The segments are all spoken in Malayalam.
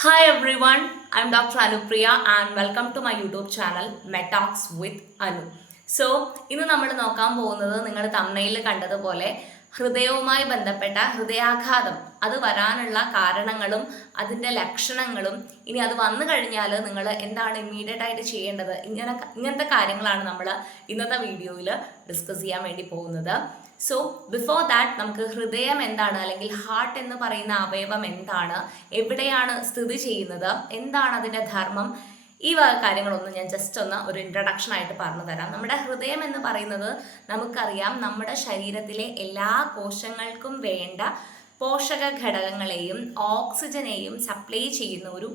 Hi everyone, I'm Dr. Anupriya and welcome to my YouTube channel Metalks with Anu. ഇന്ന് നമ്മൾ നോക്കാൻ പോകുന്നത് നിങ്ങൾ തമ്മനയിൽ കണ്ടതുപോലെ ഹൃദയവുമായി ബന്ധപ്പെട്ട ഹൃദയാഘാതം അത് വരാനുള്ള കാരണങ്ങളും അതിൻ്റെ ലക്ഷണങ്ങളും ഇനി അത് വന്നു കഴിഞ്ഞാൽ നിങ്ങൾ എന്താണ് ഇമ്മീഡിയറ്റ് ആയിട്ട് ചെയ്യേണ്ടത് ഇങ്ങനത്തെ കാര്യങ്ങളാണ് നമ്മൾ ഇന്നത്തെ വീഡിയോയിൽ ഡിസ്കസ് ചെയ്യാൻ വേണ്ടി പോകുന്നത്. ബിഫോർ ദാറ്റ് നമുക്ക് ഹൃദയം എന്താണ് അല്ലെങ്കിൽ ഹാർട്ട് എന്ന് പറയുന്ന അവയവം എന്താണ്, എവിടെയാണ് സ്ഥിതി ചെയ്യുന്നത്, എന്താണ് അതിൻ്റെ ധർമ്മം, ഈ വക കാര്യങ്ങളൊന്നും ഞാൻ ജസ്റ്റ് ഒരു ഇൻട്രഡക്ഷൻ ആയിട്ട് പറഞ്ഞു തരാം. നമ്മുടെ ഹൃദയം എന്ന് പറയുന്നത് നമുക്കറിയാം നമ്മുടെ ശരീരത്തിലെ എല്ലാ കോശങ്ങൾക്കും വേണ്ട പോഷക ഘടകങ്ങളെയും ഓക്സിജനെയും സപ്ലൈ ചെയ്യുന്ന ഒരു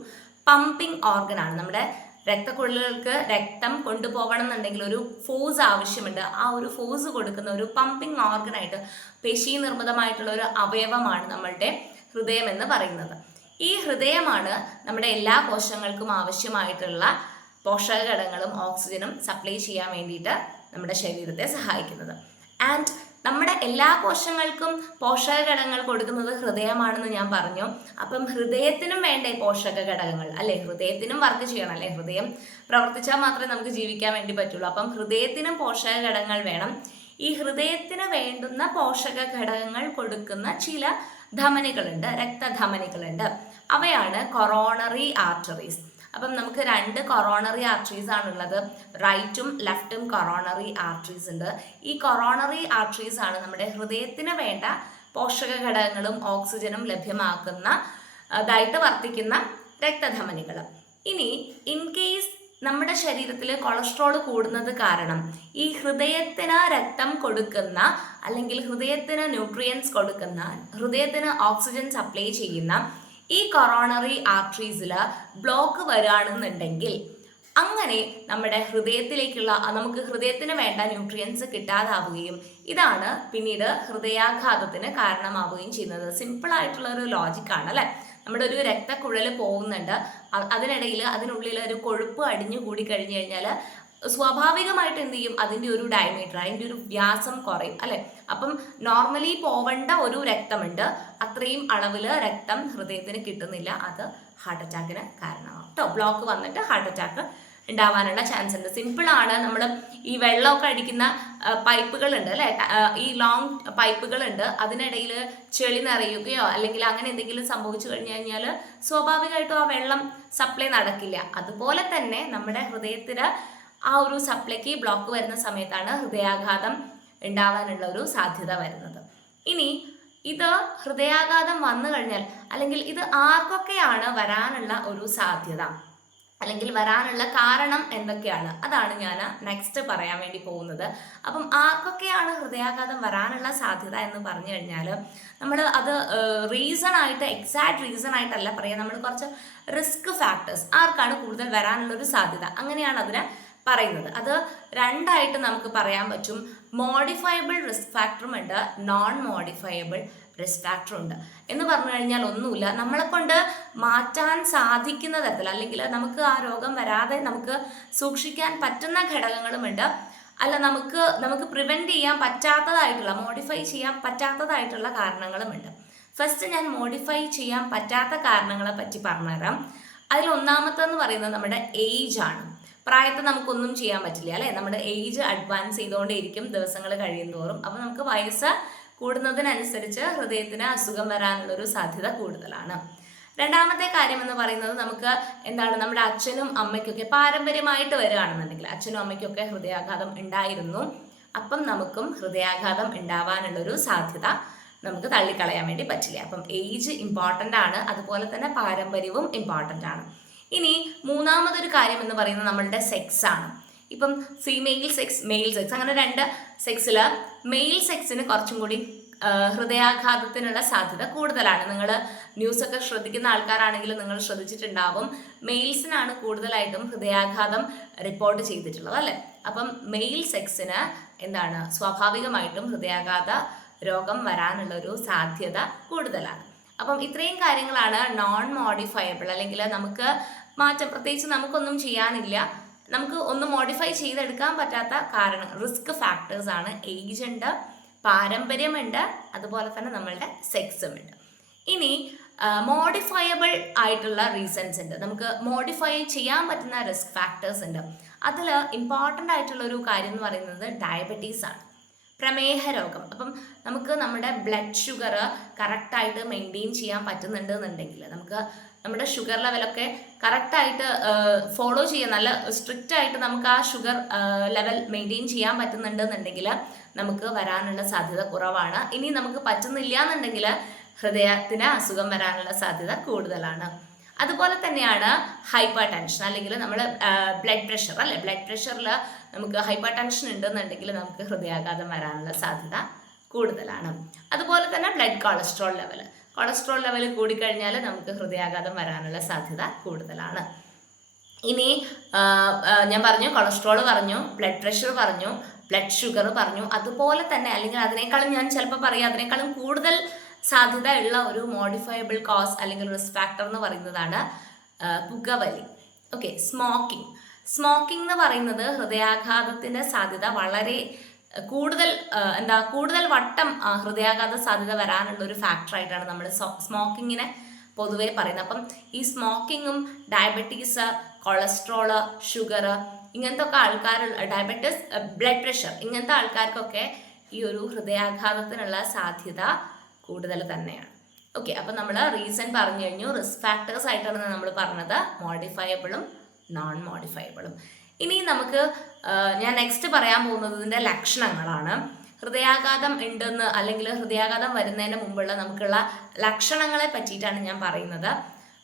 പമ്പിംഗ് ഓർഗനാണ്. നമ്മുടെ രക്തക്കുഴലുകൾക്ക് രക്തം കൊണ്ടുപോകണം എന്നുണ്ടെങ്കിൽ ഒരു ഫോഴ്സ് ആവശ്യമുണ്ട്. ആ ഒരു ഫോഴ്സ് കൊടുക്കുന്ന ഒരു പമ്പിംഗ് ഓർഗനായിട്ട് പേശി നിർമ്മിതമായിട്ടുള്ള ഒരു അവയവമാണ് നമ്മളുടെ ഹൃദയം എന്ന് പറയുന്നത്. ഈ ഹൃദയമാണ് നമ്മുടെ എല്ലാ കോശങ്ങൾക്കും ആവശ്യമായിട്ടുള്ള പോഷകഘടകങ്ങളും ഓക്സിജനും സപ്ലൈ ചെയ്യാൻ വേണ്ടിയിട്ട് നമ്മുടെ ശരീരത്തെ സഹായിക്കുന്നത്. ആൻഡ് നമ്മുടെ എല്ലാ കോശങ്ങൾക്കും പോഷകഘടകങ്ങൾ കൊടുക്കുന്നത് ഹൃദയമാണെന്ന് ഞാൻ പറഞ്ഞു. അപ്പം ഹൃദയത്തിനും വേണ്ട പോഷക ഘടകങ്ങൾ അല്ലെ, ഹൃദയത്തിനും വർക്ക് ചെയ്യണം അല്ലെ, ഹൃദയം പ്രവർത്തിച്ചാൽ മാത്രമേ നമുക്ക് ജീവിക്കാൻ വേണ്ടി പറ്റുള്ളൂ. അപ്പം ഹൃദയത്തിനും പോഷക ഘടകങ്ങൾ വേണം. ഈ ഹൃദയത്തിന് വേണ്ടുന്ന പോഷക ഘടകങ്ങൾ കൊടുക്കുന്ന ചില ധമനികളുണ്ട്, രക്തധമനികളുണ്ട്. അവയാണ് കൊറോണറി ആർട്ടറീസ്. അപ്പം നമുക്ക് രണ്ട് കൊറോണറി ആർട്ടറീസ് ആണുള്ളത്, റൈറ്റും ലെഫ്റ്റും കൊറോണറി ആർട്ടറീസ് ഉണ്ട്. ഈ കൊറോണറി ആർട്ടറീസ് ആണ് നമ്മുടെ ഹൃദയത്തിന് വേണ്ട പോഷക ഘടകങ്ങളും ഓക്സിജനും ലഭ്യമാക്കുന്ന അതായിട്ട് വർത്തിക്കുന്ന രക്തധമനികൾ. ഇനി ഇൻ കേസ് നമ്മുടെ ശരീരത്തിൽ കൊളസ്ട്രോൾ കൂടുന്നത് കാരണം ഈ ഹൃദയത്തിന് രക്തം കൊടുക്കുന്ന അല്ലെങ്കിൽ ഹൃദയത്തിന് ന്യൂട്രിയൻസ് കൊടുക്കുന്ന ഹൃദയത്തിന് ഓക്സിജൻ സപ്ലൈ ചെയ്യുന്ന ഈ കൊറോണറി ആർട്ടറീസിൽ ബ്ലോക്ക് വരികയാണെന്നുണ്ടെങ്കിൽ അങ്ങനെ നമ്മുടെ ഹൃദയത്തിലേക്കുള്ള നമുക്ക് ഹൃദയത്തിന് വേണ്ട ന്യൂട്രിയൻസ് കിട്ടാതാവുകയും ഇതാണ് പിന്നീട് ഹൃദയാഘാതത്തിന് കാരണമാവുകയും ചെയ്യുന്നത്. സിമ്പിൾ ആയിട്ടുള്ള ഒരു ലോജിക്കാണ് അല്ലേ. നമ്മുടെ ഒരു രക്തക്കുഴൽ പോകുന്നുണ്ട്, അതിനിടയിൽ അതിനുള്ളിൽ ഒരു കൊഴുപ്പ് അടിഞ്ഞു കൂടി കഴിഞ്ഞു കഴിഞ്ഞാൽ സ്വാഭാവികമായിട്ട് എന്ത് ചെയ്യും, അതിൻ്റെ ഒരു ഡയമീറ്റർ, അതിൻ്റെ ഒരു വ്യാസം കുറയും അല്ലെ. അപ്പം നോർമലി പോവേണ്ട ഒരു രക്തമുണ്ട്, അത്രയും അളവിൽ രക്തം ഹൃദയത്തിന് കിട്ടുന്നില്ല, അത് ഹാർട്ട് അറ്റാക്കിന് കാരണമാകും കേട്ടോ. ബ്ലോക്ക് വന്നിട്ട് ഹാർട്ട് അറ്റാക്ക് ഉണ്ടാവാനുള്ള ചാൻസ് ഉണ്ട്. സിമ്പിളാണ്. നമ്മൾ ഈ വെള്ളമൊക്കെ അടിക്കുന്ന പൈപ്പുകളുണ്ട് അല്ലേ, ഈ ലോങ് പൈപ്പുകളുണ്ട്, അതിനിടയിൽ ചെളി നിറയുകയോ അല്ലെങ്കിൽ അങ്ങനെ എന്തെങ്കിലും സംഭവിച്ചു കഴിഞ്ഞു കഴിഞ്ഞാൽ സ്വാഭാവികമായിട്ടും ആ വെള്ളം സപ്ലൈ നടക്കില്ല. അതുപോലെ തന്നെ നമ്മുടെ ഹൃദയത്തിന് ആ ഒരു സപ്ലൈക്ക് ബ്ലോക്ക് വരുന്ന സമയത്താണ് ഹൃദയാഘാതം ഉണ്ടാവാനുള്ള ഒരു സാധ്യത വരുന്നത്. ഇനി ഇത് ഹൃദയാഘാതം വന്നു കഴിഞ്ഞാൽ അല്ലെങ്കിൽ ഇത് ആർക്കൊക്കെയാണ് വരാനുള്ള ഒരു സാധ്യത അല്ലെങ്കിൽ വരാനുള്ള കാരണം എന്തൊക്കെയാണ്, അതാണ് ഞാൻ നെക്സ്റ്റ് പറയാൻ വേണ്ടി പോകുന്നത്. അപ്പം ആർക്കൊക്കെയാണ് ഹൃദയാഘാതം വരാനുള്ള സാധ്യത എന്ന് പറഞ്ഞു കഴിഞ്ഞാൽ നമ്മൾ അത് റീസൺ ആയിട്ട് എക്സാക്ട് റീസൺ ആയിട്ടല്ല പറയാം, നമ്മൾ കുറച്ച് റിസ്ക് ഫാക്ടേഴ്സ് ആർക്കാണ് കൂടുതൽ വരാനുള്ളൊരു സാധ്യത അങ്ങനെയാണ് അതിനെ പറയുന്നത്. അത് രണ്ടായിട്ട് നമുക്ക് പറയാൻ പറ്റും. മോഡിഫയബിൾ റിസ്ക് ഫാക്ടറും ഉണ്ട്, നോൺ മോഡിഫയബിൾ റിസ്ക് ഫാക്ടറും ഉണ്ട്. എന്ന് പറഞ്ഞു കഴിഞ്ഞാൽ ഒന്നുമില്ല, നമ്മളെ കൊണ്ട് മാറ്റാൻ സാധിക്കുന്ന തരത്തിൽ അല്ലെങ്കിൽ നമുക്ക് ആ രോഗം വരാതെ നമുക്ക് സൂക്ഷിക്കാൻ പറ്റുന്ന ഘടകങ്ങളുമുണ്ട്, അല്ല നമുക്ക് പ്രിവെൻറ്റ് ചെയ്യാൻ പറ്റാത്തതായിട്ടുള്ള മോഡിഫൈ ചെയ്യാൻ പറ്റാത്തതായിട്ടുള്ള കാരണങ്ങളുമുണ്ട്. ഫസ്റ്റ് ഞാൻ മോഡിഫൈ ചെയ്യാൻ പറ്റാത്ത കാരണങ്ങളെ പറ്റി പറഞ്ഞുതരാം. അതിൽ ഒന്നാമത്തെന്ന് പറയുന്നത് നമ്മുടെ ഏജ് ആണ്. പ്രായത്തെ നമുക്കൊന്നും ചെയ്യാൻ പറ്റില്ല അല്ലേ, നമ്മുടെ ഏജ് അഡ്വാൻസ് ചെയ്തുകൊണ്ടേയിരിക്കും ദിവസങ്ങൾ കഴിയുന്തോറും. അപ്പോൾ നമുക്ക് വയസ്സ് കൂടുന്നതിനനുസരിച്ച് ഹൃദയത്തിന് അസുഖം വരാനുള്ളൊരു സാധ്യത കൂടുതലാണ്. രണ്ടാമത്തെ കാര്യം എന്ന് പറയുന്നത് നമുക്ക് എന്താണ്, നമ്മുടെ അച്ഛനും അമ്മയ്ക്കൊക്കെ പാരമ്പര്യമായിട്ട് വരികയാണെന്നുണ്ടെങ്കിൽ അച്ഛനും അമ്മയ്ക്കൊക്കെ ഹൃദയാഘാതം ഉണ്ടായിരുന്നു, അപ്പം നമുക്കും ഹൃദയാഘാതം ഉണ്ടാവാനുള്ളൊരു സാധ്യത നമുക്ക് തള്ളിക്കളയാൻ വേണ്ടി പറ്റില്ല. അപ്പം ഏജ് ഇമ്പോർട്ടൻ്റ് ആണ്, അതുപോലെ തന്നെ പാരമ്പര്യവും ഇമ്പോർട്ടൻ്റ് ആണ്. ഇനി മൂന്നാമതൊരു കാര്യം എന്ന് പറയുന്നത് നമ്മളുടെ സെക്സ് ആണ്. ഇപ്പം ഫീമെയിൽ സെക്സ്, മെയിൽ സെക്സ്, അങ്ങനെ രണ്ട് സെക്സിൽ മെയിൽ സെക്സിന് കുറച്ചും കൂടി ഹൃദയാഘാതത്തിനുള്ള സാധ്യത കൂടുതലാണ്. നിങ്ങൾ ന്യൂസൊക്കെ ശ്രദ്ധിക്കുന്ന ആൾക്കാരാണെങ്കിൽ നിങ്ങൾ ശ്രദ്ധിച്ചിട്ടുണ്ടാവും, മെയിൽസിനാണ് കൂടുതലായിട്ടും ഹൃദയാഘാതം റിപ്പോർട്ട് ചെയ്തിട്ടുള്ളത് അല്ലേ. അപ്പം മെയിൽ സെക്സിന് എന്താണ് സ്വാഭാവികമായിട്ടും ഹൃദയാഘാത രോഗം വരാനുള്ളൊരു സാധ്യത കൂടുതലാണ്. അപ്പം ഇത്രയും കാര്യങ്ങളാണ് നോൺ മോഡിഫയബിൾ അല്ലെങ്കിൽ നമുക്ക് മാറ്റം പ്രത്യേകിച്ച് നമുക്കൊന്നും ചെയ്യാനില്ല, നമുക്ക് ഒന്ന് മോഡിഫൈ ചെയ്തെടുക്കാൻ പറ്റാത്ത കാരണം റിസ്ക് ഫാക്ടേഴ്സ് ആണ്. ഏജ് ഉണ്ട്, പാരമ്പര്യമുണ്ട്, അതുപോലെ തന്നെ നമ്മളുടെ സെക്സും ഉണ്ട്. ഇനി മോഡിഫയബിൾ ആയിട്ടുള്ള റീസൺസ് ഉണ്ട്, നമുക്ക് മോഡിഫൈ ചെയ്യാൻ പറ്റുന്ന റിസ്ക് ഫാക്ടേഴ്സ് ഉണ്ട്. അതിൽ ഇമ്പോർട്ടൻ്റ് ആയിട്ടുള്ള ഒരു കാര്യം എന്ന് പറയുന്നത് ഡയബറ്റീസ് ആണ്, പ്രമേഹ രോഗം. അപ്പം നമുക്ക് നമ്മുടെ ബ്ലഡ് ഷുഗർ കറക്റ്റായിട്ട് മെയിൻറ്റെയിൻ ചെയ്യാൻ പറ്റുന്നുണ്ട് എന്നുണ്ടെങ്കിൽ, നമുക്ക് നമ്മുടെ ഷുഗർ ലെവലൊക്കെ കറക്റ്റായിട്ട് ഫോളോ ചെയ്യാൻ, നല്ല സ്ട്രിക്റ്റ് ആയിട്ട് നമുക്ക് ആ ഷുഗർ ലെവൽ മെയിൻറ്റെയിൻ ചെയ്യാൻ പറ്റുന്നുണ്ടെന്നുണ്ടെങ്കിൽ നമുക്ക് വരാനുള്ള സാധ്യത കുറവാണ്. ഇനി നമുക്ക് പറ്റുന്നില്ല എന്നുണ്ടെങ്കിൽ ഹൃദയത്തിന് അസുഖം വരാനുള്ള സാധ്യത കൂടുതലാണ്. അതുപോലെ തന്നെയാണ് ഹൈപ്പർ ടെൻഷൻ, അല്ലെങ്കിൽ നമ്മൾ ബ്ലഡ് പ്രഷർ അല്ലെ, ബ്ലഡ് പ്രഷറിൽ നമുക്ക് ഹൈപ്പർ ടെൻഷൻ ഉണ്ടെന്നുണ്ടെങ്കിൽ നമുക്ക് ഹൃദയാഘാതം വരാനുള്ള സാധ്യത കൂടുതലാണ്. അതുപോലെ തന്നെ ബ്ലഡ് കൊളസ്ട്രോൾ ലെവൽ കൂടിക്കഴിഞ്ഞാൽ നമുക്ക് ഹൃദയാഘാതം വരാനുള്ള സാധ്യത കൂടുതലാണ്. ഇനി ഞാൻ പറഞ്ഞു, കൊളസ്ട്രോൾ പറഞ്ഞു, ബ്ലഡ് പ്രഷർ പറഞ്ഞു, ബ്ലഡ് ഷുഗർ പറഞ്ഞു. അതുപോലെ തന്നെ, അല്ലെങ്കിൽ അതിനേക്കാളും ഞാൻ ചിലപ്പോൾ പറയാം, അതിനേക്കാളും കൂടുതൽ സാധ്യത ഉള്ള ഒരു മോഡിഫയബിൾ കോസ് അല്ലെങ്കിൽ റിസ്ക് ഫാക്ടർ എന്ന് പറയുന്നതാണ് പുകവലി. ഓക്കെ, സ്മോക്കിംഗ് എന്ന് പറയുന്നത് ഹൃദയാഘാതത്തിൻ്റെ സാധ്യത വളരെ കൂടുതൽ വട്ടം ഹൃദയാഘാത സാധ്യത വരാനുള്ള ഒരു ഫാക്ടറായിട്ടാണ് നമ്മൾ സ്മോക്കിങ്ങിനെ പൊതുവെ പറയുന്നത്. അപ്പം ഈ സ്മോക്കിങ്ങും ഡയബറ്റീസ്, കൊളസ്ട്രോള്, ഷുഗർ, ഇങ്ങനത്തെ ഒക്കെ ഡയബറ്റീസ്, ബ്ലഡ് പ്രഷർ, ഇങ്ങനത്തെ ആൾക്കാർക്കൊക്കെ ഈ ഒരു ഹൃദയാഘാതത്തിനുള്ള സാധ്യത കൂടുതൽ തന്നെയാണ്. ഓക്കെ, അപ്പം നമ്മൾ റീസൺ പറഞ്ഞു കഴിഞ്ഞു. റിസ്ക് ഫാക്ടേഴ്സ് ആയിട്ടാണ് നമ്മൾ പറഞ്ഞത്, മോഡിഫയബിളും നോൺ മോഡിഫയബിളും. ഇനി നമുക്ക് ഞാൻ നെക്സ്റ്റ് പറയാൻ പോകുന്നത് ഇതിൻ്റെ ലക്ഷണങ്ങളാണ്. ഹൃദയാഘാതം ഉണ്ടെന്ന്, അല്ലെങ്കിൽ ഹൃദയാഘാതം വരുന്നതിന് മുമ്പുള്ള നമുക്കുള്ള ലക്ഷണങ്ങളെ പറ്റിയിട്ടാണ് ഞാൻ പറയുന്നത്.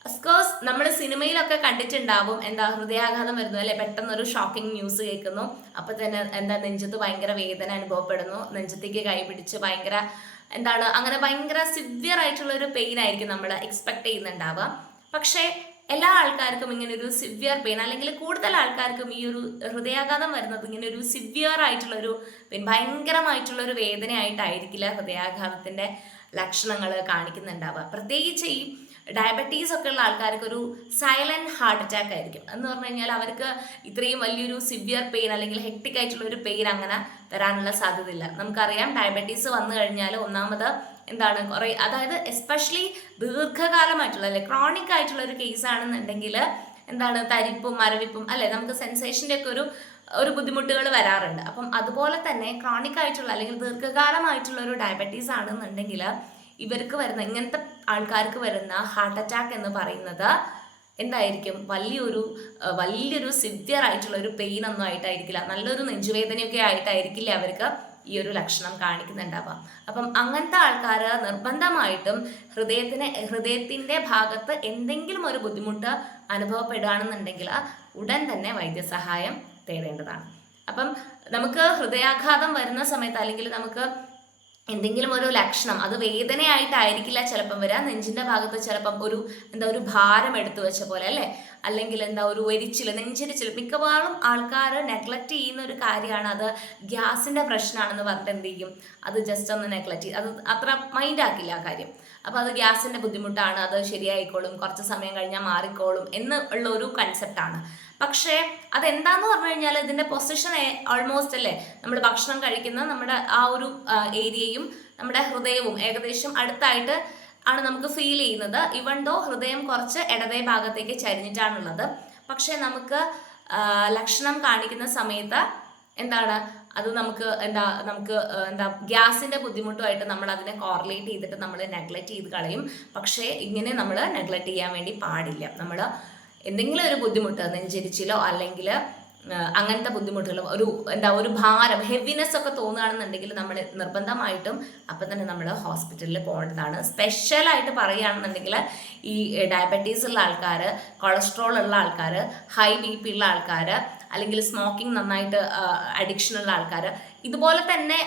അഫ്കോഴ്സ് നമ്മൾ സിനിമയിലൊക്കെ കണ്ടിട്ടുണ്ടാവും, ഹൃദയാഘാതം വരുന്നു അല്ലെ, പെട്ടെന്നൊരു ഷോക്കിംഗ് ന്യൂസ് കേൾക്കുന്നു, അപ്പം തന്നെ നെഞ്ചത്ത് ഭയങ്കര വേദന അനുഭവപ്പെടുന്നു, നെഞ്ചത്തേക്ക് കൈ പിടിച്ച് അങ്ങനെ ഭയങ്കര സിവിയർ ആയിട്ടുള്ള ഒരു പെയിൻ ആയിരിക്കും നമ്മൾ എക്സ്പെക്ട് ചെയ്യുന്നുണ്ടാവുക. പക്ഷേ എല്ലാ ആൾക്കാർക്കും ഇങ്ങനെ ഒരു സിവിയർ പെയിൻ, അല്ലെങ്കിൽ കൂടുതൽ ആൾക്കാർക്കും ഈ ഒരു ഹൃദയാഘാതം വരുന്നത് ഇങ്ങനെ ഒരു സിവിയർ ആയിട്ടുള്ളൊരു പെയിൻ, ഭയങ്കരമായിട്ടുള്ളൊരു വേദനയായിട്ടായിരിക്കില്ല ഹൃദയാഘാതത്തിൻ്റെ ലക്ഷണങ്ങൾ കാണിക്കുന്നുണ്ടാവുക. പ്രത്യേകിച്ച് ഈ ഡയബറ്റീസ് ഒക്കെ ഉള്ള ആൾക്കാർക്ക് ഒരു സൈലന്റ് ഹാർട്ട് അറ്റാക്ക് ആയിരിക്കും. എന്ന് പറഞ്ഞു കഴിഞ്ഞാൽ അവർക്ക് ഇത്രയും വലിയൊരു സിവിയർ പെയിൻ അല്ലെങ്കിൽ ഹെക്ടിക് ആയിട്ടുള്ള ഒരു പെയിൻ അങ്ങനെ വരാനുള്ള സാധ്യതയില്ല. നമുക്കറിയാം, ഡയബറ്റീസ് വന്നു കഴിഞ്ഞാൽ ഒന്നാമത് അതായത് എസ്പെഷ്യലി ദീർഘകാലമായിട്ടുള്ള അല്ലെ ക്രോണിക് ആയിട്ടുള്ള ഒരു കേസ് ആണെന്നുണ്ടെങ്കിൽ തരിപ്പും മരവിപ്പും അല്ലെ, നമുക്ക് സെൻസേഷൻ്റെ ഒക്കെ ഒരു ബുദ്ധിമുട്ടുകൾ വരാറുണ്ട്. അപ്പം അതുപോലെ തന്നെ ക്രോണിക് ആയിട്ടുള്ള അല്ലെങ്കിൽ ദീർഘകാലമായിട്ടുള്ള ഒരു ഡയബറ്റീസ് ആണെന്നുണ്ടെങ്കിൽ ഇവർക്ക് വരുന്ന, ഇങ്ങനത്തെ ആൾക്കാർക്ക് വരുന്ന ഹാർട്ട് അറ്റാക്ക് എന്ന് പറയുന്നത് വലിയൊരു സിവിയർ ആയിട്ടുള്ള ഒരു പെയിൻ ഒന്നും ആയിട്ടായിരിക്കില്ല, നല്ലൊരു നെഞ്ചുവേദനയൊക്കെ ആയിട്ടായിരിക്കില്ല അവർക്ക് ഈ ഒരു ലക്ഷണം കാണിക്കുന്നുണ്ടാവാം. അപ്പം അങ്ങനത്തെ ആൾക്കാർ നിർബന്ധമായിട്ടും ഹൃദയത്തിൻ്റെ ഭാഗത്ത് എന്തെങ്കിലും ഒരു ബുദ്ധിമുട്ട് അനുഭവപ്പെടുകയാണെന്നുണ്ടെങ്കിൽ ഉടൻ തന്നെ വൈദ്യസഹായം തേടേണ്ടതാണ്. അപ്പം നമുക്ക് ഹൃദയാഘാതം വരുന്ന സമയത്ത്, അല്ലെങ്കിൽ നമുക്ക് എന്തെങ്കിലും ഒരു ലക്ഷണം, അത് വേദനയായിട്ടായിരിക്കില്ല ചിലപ്പം വരിക, നെഞ്ചിൻ്റെ ഭാഗത്ത് ചിലപ്പം ഒരു ഭാരം എടുത്തു വെച്ച പോലെ അല്ലേ, അല്ലെങ്കിൽ ഒരു നെഞ്ചിരിച്ചിൽ. മിക്കവാറും ആൾക്കാർ നെഗ്ലക്റ്റ് ചെയ്യുന്ന ഒരു കാര്യമാണ്, അത് ഗ്യാസിൻ്റെ പ്രശ്നമാണെന്ന് പറഞ്ഞിട്ട് എന്ത് ചെയ്യും, അത് ജസ്റ്റ് ഒന്ന് നെഗ്ലക്റ്റ് ചെയ്യും, അത് അത്ര മൈൻഡ് ആക്കില്ല ആ കാര്യം. അപ്പോൾ അത് ഗ്യാസിൻ്റെ ബുദ്ധിമുട്ടാണ്, അത് ശരിയായിക്കോളും, കുറച്ച് സമയം കഴിഞ്ഞാൽ മാറിക്കോളും എന്നുള്ള ഒരു കൺസെപ്റ്റാണ്. പക്ഷേ അതെന്താന്ന് പറഞ്ഞു കഴിഞ്ഞാൽ ഇതിൻ്റെ പൊസിഷൻ ഓൾമോസ്റ്റ് അല്ലേ, നമ്മൾ ഭക്ഷണം കഴിക്കുന്ന നമ്മുടെ ആ ഒരു ഏരിയയും നമ്മുടെ ഹൃദയവും ഏകദേശം അടുത്തായിട്ട് ആണ് നമുക്ക് ഫീൽ ചെയ്യുന്നത്. ഇവൺ ദോ ഹൃദയം കുറച്ച് ഇടതേ ഭാഗത്തേക്ക് ചരിഞ്ഞിട്ടാണുള്ളത്. പക്ഷേ നമുക്ക് ലക്ഷണം കാണിക്കുന്ന സമയത്ത് അത് നമുക്ക് ഗ്യാസിൻ്റെ ബുദ്ധിമുട്ടുമായിട്ട് നമ്മൾ അതിനെ കോറിലേറ്റ് ചെയ്തിട്ട് നമ്മൾ നെഗ്ലക്റ്റ് ചെയ്ത് കളയും. പക്ഷേ ഇങ്ങനെ നമ്മൾ നെഗ്ലക്റ്റ് ചെയ്യാൻ വേണ്ടി പാടില്ല. നമ്മൾ എന്തെങ്കിലും ഒരു ബുദ്ധിമുട്ട്, നെഞ്ചരിച്ചിലോ അല്ലെങ്കിൽ അങ്ങനത്തെ ബുദ്ധിമുട്ടുകളോ, ഒരു ഭാരം, ഹെവിനെസ് ഒക്കെ തോന്നുകയാണെന്നുണ്ടെങ്കിൽ നമ്മൾ നിർബന്ധമായിട്ടും അപ്പം തന്നെ നമ്മൾ ഹോസ്പിറ്റലിൽ പോകേണ്ടതാണ്. സ്പെഷ്യലായിട്ട് പറയുകയാണെന്നുണ്ടെങ്കിൽ ഈ ഡയബറ്റീസ് ഉള്ള ആൾക്കാർ, കൊളസ്ട്രോൾ ഉള്ള ആൾക്കാർ, ഹൈ BP ഉള്ള ആൾക്കാർ, അല്ലെങ്കിൽ സ്മോക്കിംഗ് നന്നായിട്ട് അഡിക്ഷൻ ഉള്ള ആൾക്കാർ, ഇതുപോലെ തന്നെ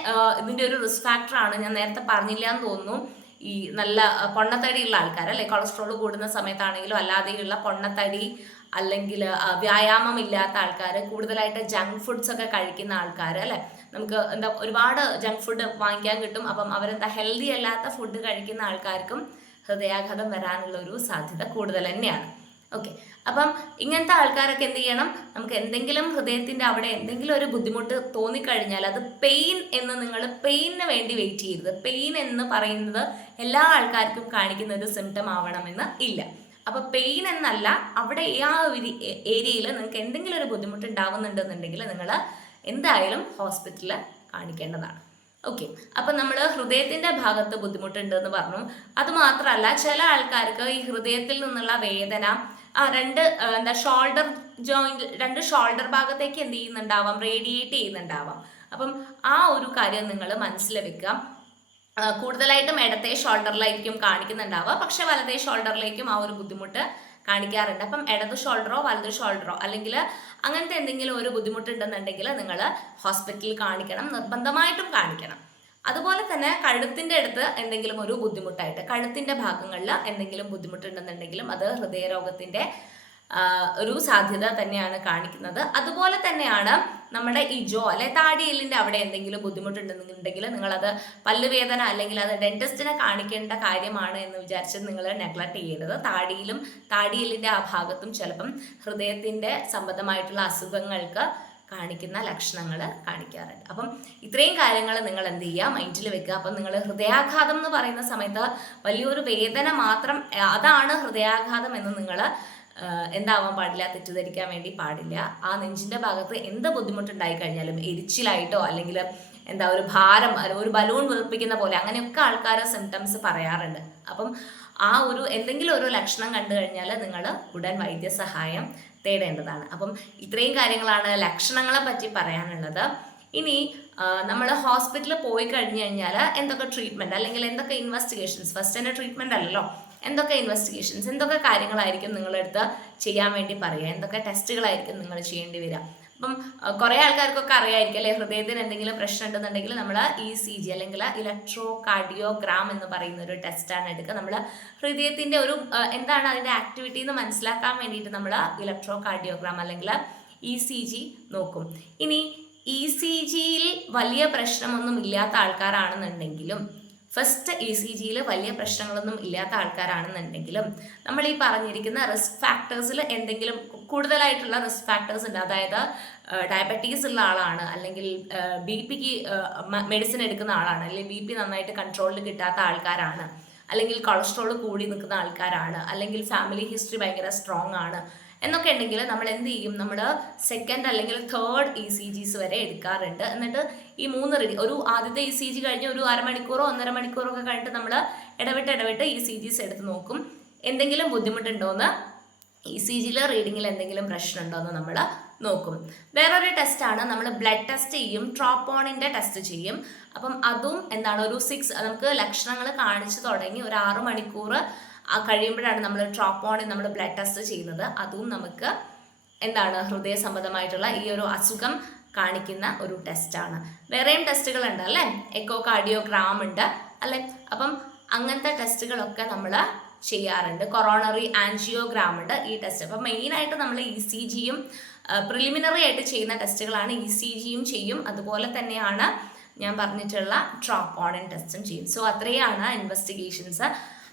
ഇതിൻ്റെ ഒരു റിസ്ക് ഫാക്ടറാണ്, ഞാൻ നേരത്തെ പറഞ്ഞില്ല എന്ന് തോന്നുന്നു, ഈ നല്ല പൊണ്ണത്തടിയുള്ള ആൾക്കാർ അല്ലെ, കൊളസ്ട്രോൾ കൂടുന്ന സമയത്താണെങ്കിലും അല്ലാതെയുള്ള പൊണ്ണത്തടി, അല്ലെങ്കിൽ വ്യായാമം ഇല്ലാത്ത ആൾക്കാർ, കൂടുതലായിട്ട് ജങ്ക് ഫുഡ്സ് ഒക്കെ കഴിക്കുന്ന ആൾക്കാർ അല്ലെ, നമുക്ക് ഒരുപാട് ജങ്ക് ഫുഡ് വാങ്ങിക്കാൻ കിട്ടും. അപ്പം ഹെൽത്തി അല്ലാത്ത ഫുഡ് കഴിക്കുന്ന ആൾക്കാർക്കും ഹൃദയാഘാതം വരാനുള്ള ഒരു സാധ്യത കൂടുതൽ തന്നെയാണ്. ഓക്കെ. അപ്പം ഇങ്ങനത്തെ ആൾക്കാരൊക്കെ എന്ത് ചെയ്യണം, നമുക്ക് എന്തെങ്കിലും ഹൃദയത്തിൻ്റെ അവിടെ എന്തെങ്കിലും ഒരു ബുദ്ധിമുട്ട് തോന്നിക്കഴിഞ്ഞാൽ അത് പെയിൻ എന്ന് നിങ്ങൾ പെയിനിന് വേണ്ടി വെയിറ്റ് ചെയ്യരുത്. പെയിൻ എന്ന് പറയുന്നത് എല്ലാ ആൾക്കാർക്കും കാണിക്കുന്ന ഒരു സിംറ്റം ആവണമെന്ന് ഇല്ല. അപ്പോൾ പെയിൻ എന്നല്ല, അവിടെ ആ ഒരു ഏരിയയിൽ നിങ്ങൾക്ക് എന്തെങ്കിലും ഒരു ബുദ്ധിമുട്ട് ഉണ്ടാവുന്നുണ്ടെന്നുണ്ടെങ്കിൽ നിങ്ങൾ എന്തായാലും ഹോസ്പിറ്റലിൽ കാണിക്കേണ്ടതാണ്. ഓക്കെ. അപ്പം നമ്മൾ ഹൃദയത്തിൻ്റെ ഭാഗത്ത് ബുദ്ധിമുട്ടുണ്ട് എന്ന് പറഞ്ഞു. അതുമാത്രമല്ല, ചില ആൾക്കാർക്ക് ഈ ഹൃദയത്തിൽ നിന്നുള്ള വേദന ഷോൾഡർ ജോയിന്റ്, ഷോൾഡർ ഭാഗത്തേക്ക് എന്ത് ചെയ്യുന്നുണ്ടാവാം, റേഡിയേറ്റ് ചെയ്യുന്നുണ്ടാവാം. അപ്പം ആ ഒരു കാര്യം നിങ്ങൾ മനസ്സിൽ വെക്കുക. കൂടുതലായിട്ടും ഇടത്തെ ഷോൾഡറിലായിരിക്കും കാണിക്കുന്നുണ്ടാവുക, പക്ഷെ വലത്തെ ഷോൾഡറിലേക്കും ആ ഒരു ബുദ്ധിമുട്ട് കാണിക്കാറുണ്ട്. അപ്പം ഇടത് ഷോൾഡറോ വലത് ഷോൾഡറോ അല്ലെങ്കിൽ അങ്ങനത്തെ എന്തെങ്കിലും ഒരു ബുദ്ധിമുട്ടുണ്ടെന്നുണ്ടെങ്കിൽ നിങ്ങൾ ഹോസ്പിറ്റലിൽ കാണിക്കണം, നിർബന്ധമായിട്ടും കാണിക്കണം. അതുപോലെ തന്നെ കഴുത്തിൻ്റെ അടുത്ത് എന്തെങ്കിലും ഒരു ബുദ്ധിമുട്ടായിട്ട്, കഴുത്തിൻ്റെ ഭാഗങ്ങളിൽ എന്തെങ്കിലും ബുദ്ധിമുട്ടുണ്ടെന്നുണ്ടെങ്കിലും അത് ഹൃദയരോഗത്തിൻ്റെ ഒരു സാധ്യത തന്നെയാണ് കാണിക്കുന്നത്. അതുപോലെ തന്നെയാണ് നമ്മുടെ ഈ ജോ അല്ലെ താടിയെല്ലിൻ്റെ അവിടെ എന്തെങ്കിലും ബുദ്ധിമുട്ടുണ്ടെന്നുണ്ടെങ്കിൽ നിങ്ങളത് പല്ലുവേദന അല്ലെങ്കിൽ അത് ഡെന്റിസ്റ്റിനെ കാണിക്കേണ്ട കാര്യമാണ് എന്ന് വിചാരിച്ച് നിങ്ങൾ നെഗ്ലക്ട് ചെയ്യരുത്. താടിയെല്ലിൻ്റെ ആ ഭാഗത്തും ചിലപ്പം ഹൃദയത്തിൻ്റെ സംബന്ധമായിട്ടുള്ള അസുഖങ്ങൾക്ക് കാണിക്കുന്ന ലക്ഷണങ്ങൾ കാണിക്കാറുണ്ട്. അപ്പം ഇത്രയും കാര്യങ്ങൾ നിങ്ങൾ എന്ത് ചെയ്യുക, മൈൻഡിൽ വെക്കുക. അപ്പം നിങ്ങൾ ഹൃദയാഘാതം എന്ന് പറയുന്ന സമയത്ത് വലിയൊരു വേദന മാത്രം അതാണ് ഹൃദയാഘാതം എന്ന് നിങ്ങൾ എന്താവാൻ പാടില്ല, തെറ്റിദ്ധരിക്കാൻ വേണ്ടി പാടില്ല. ആ നെഞ്ചിൻ്റെ ഭാഗത്ത് എന്ത് ബുദ്ധിമുട്ടുണ്ടായി കഴിഞ്ഞാലും എരിച്ചിലായിട്ടോ അല്ലെങ്കിൽ ഒരു ഭാരം, ഒരു ബലൂൺ വീർപ്പിക്കുന്ന പോലെ അങ്ങനെയൊക്കെ ആൾക്കാർ സിംറ്റംസ് പറയാറുണ്ട്. അപ്പം ആ ഒരു എന്തെങ്കിലും ഒരു ലക്ഷണം കണ്ടു കഴിഞ്ഞാൽ നിങ്ങൾ ഉടൻ വൈദ്യസഹായം തേടേണ്ടതാണ്. അപ്പം ഇത്രയും കാര്യങ്ങളാണ് ലക്ഷണങ്ങളെ പറ്റി പറയാനുള്ളത്. ഇനി നമ്മൾ ഹോസ്പിറ്റലിൽ പോയി കഴിഞ്ഞു കഴിഞ്ഞാൽ എന്തൊക്കെ ട്രീറ്റ്മെൻറ്റ് അല്ലെങ്കിൽ എന്തൊക്കെ ഇൻവെസ്റ്റിഗേഷൻസ്, ഫസ്റ്റ് തന്നെ ട്രീറ്റ്മെൻ്റ് അല്ലല്ലോ, എന്തൊക്കെ ഇൻവെസ്റ്റിഗേഷൻസ്, എന്തൊക്കെ കാര്യങ്ങളായിരിക്കും നിങ്ങളെടുത്ത് ചെയ്യാൻ വേണ്ടി പറയുക, എന്തൊക്കെ ടെസ്റ്റുകളായിരിക്കും നിങ്ങൾ ചെയ്യേണ്ടി വരിക. അപ്പം കുറേ ആൾക്കാർക്കൊക്കെ അറിയായിരിക്കും അല്ലേ, ഹൃദയത്തിന് എന്തെങ്കിലും പ്രശ്നം ഉണ്ടെന്നുണ്ടെങ്കിൽ നമ്മൾ ECG അല്ലെങ്കിൽ ഇലക്ട്രോ കാർഡിയോഗ്രാം എന്ന് പറയുന്ന ഒരു ടെസ്റ്റാണ് എടുക്കുക. നമ്മൾ ഹൃദയത്തിൻ്റെ ഒരു എന്താണ് അതിൻ്റെ ആക്ടിവിറ്റി എന്ന് മനസ്സിലാക്കാൻ വേണ്ടിയിട്ട് നമ്മൾ ഇലക്ട്രോ കാർഡിയോഗ്രാം അല്ലെങ്കിൽ ECG നോക്കും. ഇനി ECGയിൽ വലിയ പ്രശ്നമൊന്നും ഇല്ലാത്ത ആൾക്കാരാണെന്നുണ്ടെങ്കിലും, ഫസ്റ്റ് ECGയിൽ വലിയ പ്രശ്നങ്ങളൊന്നും ഇല്ലാത്ത ആൾക്കാരാണെന്നുണ്ടെങ്കിലും നമ്മൾ ഈ പറഞ്ഞിരിക്കുന്ന റിസ്ക് ഫാക്ടേഴ്സിൽ എന്തെങ്കിലും കൂടുതലായിട്ടുള്ള റിസ്ക് ഫാക്ടേഴ്സ് ഉണ്ട്. അതായത് ഡയബറ്റീസ് ഉള്ള ആളാണ്, അല്ലെങ്കിൽ BP മെഡിസിൻ എടുക്കുന്ന ആളാണ്, അല്ലെങ്കിൽ BP നന്നായിട്ട് കൺട്രോളിൽ കിട്ടാത്ത ആൾക്കാരാണ്, അല്ലെങ്കിൽ കൊളസ്ട്രോൾ കൂടി നിൽക്കുന്ന ആൾക്കാരാണ്, അല്ലെങ്കിൽ ഫാമിലി ഹിസ്റ്ററി ഭയങ്കര സ്ട്രോങ് ആണ് എന്നൊക്കെ ഉണ്ടെങ്കിൽ നമ്മൾ എന്ത് ചെയ്യും, നമ്മൾ സെക്കൻഡ് അല്ലെങ്കിൽ തേർഡ് ECGs വരെ എടുക്കാറുണ്ട്. എന്നിട്ട് ഈ 3 ഒരു ആദ്യത്തെ ECG കഴിഞ്ഞ് ഒരു അരമണിക്കൂറോ 1.5 മണിക്കൂറോ ഒക്കെ കഴിഞ്ഞിട്ട് നമ്മൾ ഇടവിട്ട് ECGs എടുത്ത് നോക്കും. എന്തെങ്കിലും ബുദ്ധിമുട്ടുണ്ടോയെന്ന്, ECGയിൽ റീഡിങ്ങിൽ എന്തെങ്കിലും പ്രശ്നമുണ്ടോയെന്ന് നമ്മൾ നോക്കും. വേറൊരു ടെസ്റ്റാണ്, നമ്മൾ ബ്ലഡ് ടെസ്റ്റ് ചെയ്യും, ട്രോപ്പോണിൻ്റെ ടെസ്റ്റ് ചെയ്യും. അപ്പം അതും ഒരു 6 നമുക്ക് ലക്ഷണങ്ങൾ കാണിച്ചു തുടങ്ങി ഒരു 6 മണിക്കൂർ കഴിയുമ്പോഴാണ് നമ്മൾ ട്രോപ്പോണിൻ നമ്മൾ ബ്ലഡ് ടെസ്റ്റ് ചെയ്യുന്നത്. അതും നമുക്ക് ഹൃദയ സംബന്ധമായിട്ടുള്ള ഈ ഒരു അസുഖം കാണിക്കുന്ന ഒരു ടെസ്റ്റാണ്. വേറെയും ടെസ്റ്റുകളുണ്ട് അല്ലേ, എക്കോ കാർഡിയോഗ്രാം ഉണ്ട് അല്ലേ. അപ്പം അങ്ങനത്തെ ടെസ്റ്റുകളൊക്കെ നമ്മൾ ചെയ്യാറുണ്ട്. കൊറോണറി ആൻജിയോഗ്രാം ഉണ്ട് ഈ ടെസ്റ്റ്. അപ്പം മെയിനായിട്ട് നമ്മൾ ECGയും പ്രിലിമിനറി ആയിട്ട് ചെയ്യുന്ന ടെസ്റ്റുകളാണ്. ECGയും ചെയ്യും, അതുപോലെ തന്നെയാണ് ഞാൻ പറഞ്ഞിട്ടുള്ള ട്രോപ്പോണിൻ ടെസ്റ്റും ചെയ്യും. സോ അത്രയാണ് ഇൻവെസ്റ്റിഗേഷൻസ്.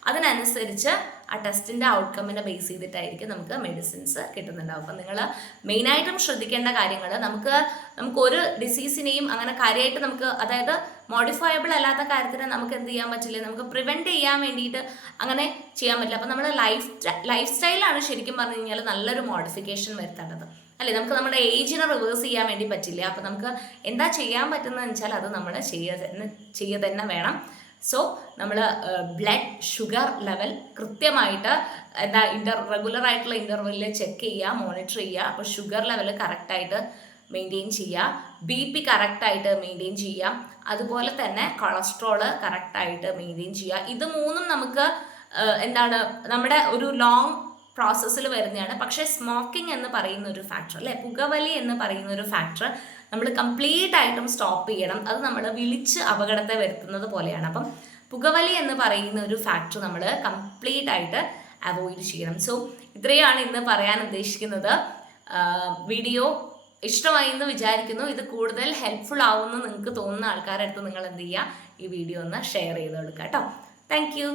അതിനനുസരിച്ച് ആ ടെസ്റ്റിൻ്റെ ഔട്ട്കമ്മിനെ ബേസ് ചെയ്തിട്ടായിരിക്കും നമുക്ക് മെഡിസിൻസ് കിട്ടുന്നുണ്ടാവും. അപ്പം നിങ്ങൾ മെയിനായിട്ടും ശ്രദ്ധിക്കേണ്ട കാര്യങ്ങൾ, നമുക്ക് ഒരു ഡിസീസിനെയും അങ്ങനെ കാര്യമായിട്ട് നമുക്ക്, അതായത് മോഡിഫയബിൾ അല്ലാത്ത കാര്യത്തിന് നമുക്ക് എന്ത് ചെയ്യാൻ പറ്റില്ല, നമുക്ക് പ്രിവെൻറ്റ് ചെയ്യാൻ വേണ്ടിയിട്ട് അങ്ങനെ ചെയ്യാൻ പറ്റില്ല. അപ്പം നമ്മൾ ലൈഫ് സ്റ്റൈലാണ് ശരിക്കും പറഞ്ഞു കഴിഞ്ഞാൽ നല്ലൊരു മോഡിഫിക്കേഷൻ വരുത്തേണ്ടത് അല്ലേ. നമുക്ക് നമ്മുടെ ഏജിനെ റിവേഴ്സ് ചെയ്യാൻ വേണ്ടി പറ്റില്ല. അപ്പം നമുക്ക് എന്താ ചെയ്യാൻ പറ്റുന്നതെന്ന് വെച്ചാൽ അത് നമ്മൾ ചെയ്യുക തന്നെ വേണം. സോ നമ്മൾ ബ്ലഡ് ഷുഗർ ലെവൽ കൃത്യമായിട്ട് റെഗുലർ ആയിട്ടുള്ള ഇൻ്റർവെല്ലിൽ ചെക്ക് ചെയ്യുക, മോണിറ്റർ ചെയ്യുക. അപ്പോൾ ഷുഗർ ലെവൽ കറക്റ്റായിട്ട് മെയിൻറ്റെയിൻ ചെയ്യുക, BP കറക്റ്റായിട്ട് മെയിൻറ്റെയിൻ ചെയ്യുക, അതുപോലെ തന്നെ കൊളസ്ട്രോള് കറക്റ്റായിട്ട് മെയിൻറ്റെയിൻ ചെയ്യുക. ഇത് മൂന്നും നമുക്ക് നമ്മുടെ ഒരു ലോങ് പ്രോസസ്സിൽ വരുന്നതാണ്. പക്ഷേ സ്മോക്കിംഗ് എന്ന് പറയുന്ന ഒരു ഫാക്ടർ അല്ലേ, പുകവലി എന്ന് പറയുന്ന ഒരു ഫാക്ടർ നമ്മൾ കംപ്ലീറ്റ് ആയിട്ടും സ്റ്റോപ്പ് ചെയ്യണം. അത് നമ്മൾ വിളിച്ച് അപകടത്തെ വരുത്തുന്നത് പോലെയാണ്. അപ്പം പുകവലി എന്ന് പറയുന്ന ഒരു ഫാക്ടർ നമ്മൾ കംപ്ലീറ്റ് ആയിട്ട് അവോയ്ഡ് ചെയ്യണം. സോ ഇത്രയാണ് ഇന്ന് പറയാൻ ഉദ്ദേശിക്കുന്നത്. വീഡിയോ ഇഷ്ടമായി എന്ന് വിചാരിക്കുന്നു. ഇത് കൂടുതൽ ഹെൽപ്ഫുൾ ആവുമെന്ന് നിങ്ങൾക്ക് തോന്നുന്ന ആൾക്കാരുടെ അടുത്ത് നിങ്ങൾ എന്ത് ചെയ്യുക, ഈ വീഡിയോ ഒന്ന് ഷെയർ ചെയ്ത് കൊടുക്കുക കേട്ടോ. Thank you.